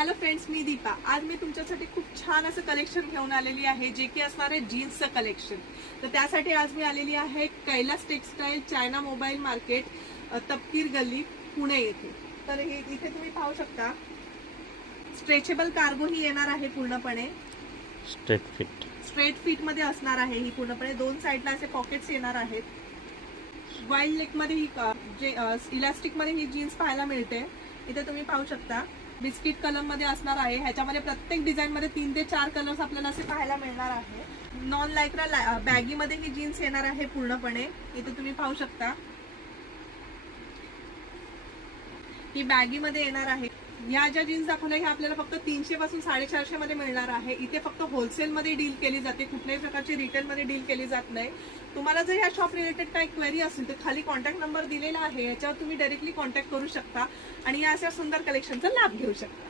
Hello friends, मी दीपा। आज मी तुमच्यासाठी खूप छान असं कलेक्शन घेऊन आलेली आहे, जे की असणार आहे जीन्सचं कलेक्शन। तर त्यासाठी आज मी आलेली आहे Kailas textile China mobile market, Tapkir Galli, Pune येथे। तर हे इथे तुम्ही पाहू शकता, स्ट्रेचेबल कार्गो ही येणार आहे पूर्णपणे स्ट्रेट फिट मध्ये असणार आहे ही पूर्णपणे। दोन साइडला असे पॉकेट्स येणार आहेत। वाइल्ड लेग मध्ये ही जे इलास्टिक मध्ये ही जीन्स पाहायला मिळते। इथे तुम्ही पाहू शकता बिस्किट कलर मध्ये असणार आहे। ह्याच्यामध्ये प्रत्येक डिझाइन मध्ये 3 ते 4 कलर्स आपल्याला असे पाहायला मिळणार आहे। नॉन लायक्रा बॅगी मध्ये ही जीन्स येणार आहे पूर्णपणे। इथे तुम्ही पाहू शकता ही बॅगी मध्ये येणार आहे। ह्या ज्या जीन्स दाखवल्या ह्या आपल्याला फक्त 300 पासून 450 मध्ये मिळणार आहे। इथे फक्त होलसेल मध्ये डील केली जाते, कुठल्याही प्रकारची रिटेल मध्ये डील केली जात नाही। तुम्हाला जर ह्या शॉप रिलेटेड काही क्वेरी असेल तर खाली कॉन्टॅक्ट नंबर दिलेला आहे, याच्यावर तुम्ही डायरेक्टली कॉन्टॅक्ट करू शकता आणि या अशा सुंदर कलेक्शनचा लाभ घेऊ शकता।